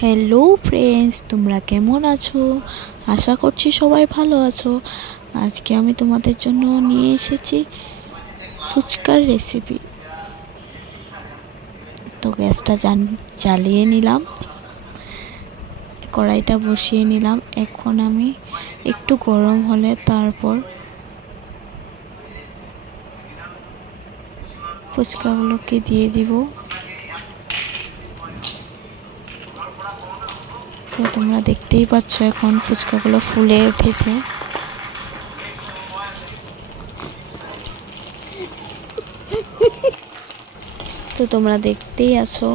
Hello friends, তোমরা কেমন আছো? আশা করছি সবাই ভালো আছো। আজকে আমি তোমাদের জন্য নিয়ে এসেছি ফুচকার রেসিপি। তো গ্যাসটা জ্বালিয়ে নিলাম, কড়াইটা বসিয়ে নিলাম। এখন আমি একটু গরম হলে তারপর ফুচকাগুলোকে দিয়ে দিব। তো তোমরা দেখতেই পাচ্ছ এখন ফুচকাগুলো ফুলে উঠেছে। তো তোমরা দেখতেই আছো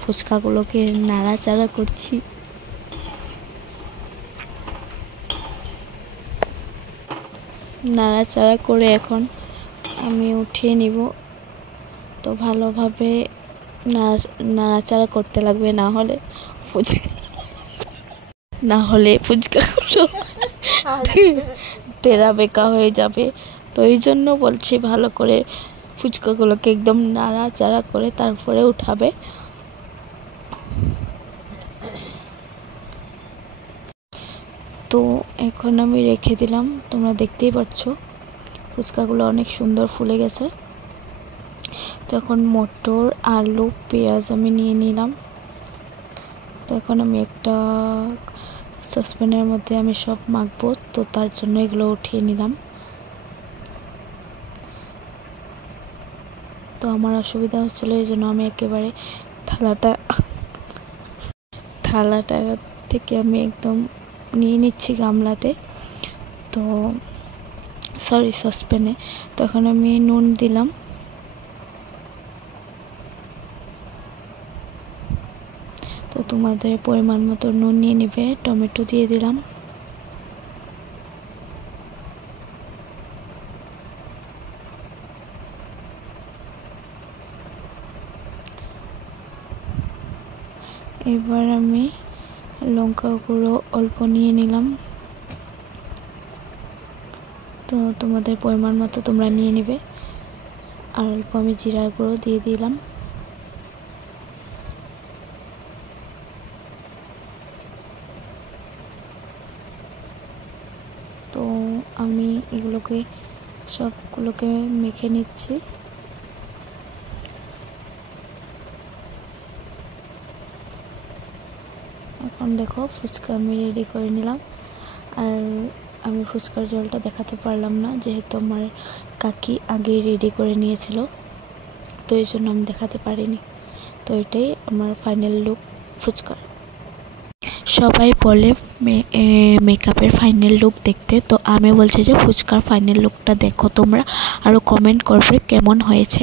ফুচকাগুলোকে নাড়াচাড়া করছি। নাড়াচাড়া করে এখন আমি উঠিয়ে নিব। তো ভালোভাবে নাড়াচাড়া করতে লাগবে, না হলে ফুচকাগুলো তেরা বেঁকা হয়ে যাবে। তো এই জন্য বলছি, ভালো করে ফুচকাগুলোকে একদম নাড়াচাড়া করে তারপরে উঠাবে। তো এখন আমি রেখে দিলাম। তোমরা দেখতেই পাচ্ছ ফুচকাগুলো অনেক সুন্দর ফুলে গেছে। তো এখন মটর, আলু, পেঁয়াজ আমি নিয়ে নিলাম। তো এখন আমি একটা সসপ্যানের মধ্যে আমি সব মাখবো, তো তার জন্য এগুলো উঠিয়ে নিলাম। তো আমার অসুবিধা হচ্ছিল, এই জন্য আমি একেবারে থালাটা থেকে আমি একদম নিয়ে নিচ্ছি গামলাতে, তো সসপ্যানে। তখন আমি নুন দিলাম। তো তোমাদের পরিমাণ মতো নুন নিয়ে নেবে। টমেটো দিয়ে দিলাম। এবার আমি লঙ্কা গুঁড়ো অল্প নিয়ে নিলাম। তো তোমাদের পরিমাণ মতো তোমরা নিয়ে নেবে। আর অল্প আমি জিরার গুঁড়ো দিয়ে দিলাম। তো আমি এগুলোকে সবগুলোকে মেখে নিচ্ছি। এখন দেখো ফুচকা আমি রেডি করে নিলাম। আর আমি ফুচকার জলটা দেখাতে পারলাম না, যেহেতু আমার কাকি আগেই রেডি করে নিয়েছিল, তো এই জন্য আমি দেখাতে পারিনি। তো এটাই আমার ফাইনাল লুক ফুচকার। সবাই বলে মেকআপের ফাইনাল লুক দেখতে, তো আমি বলছি যে ফুচকার ফাইনাল লুকটা দেখো তোমরা, আরও কমেন্ট করবে কেমন হয়েছে।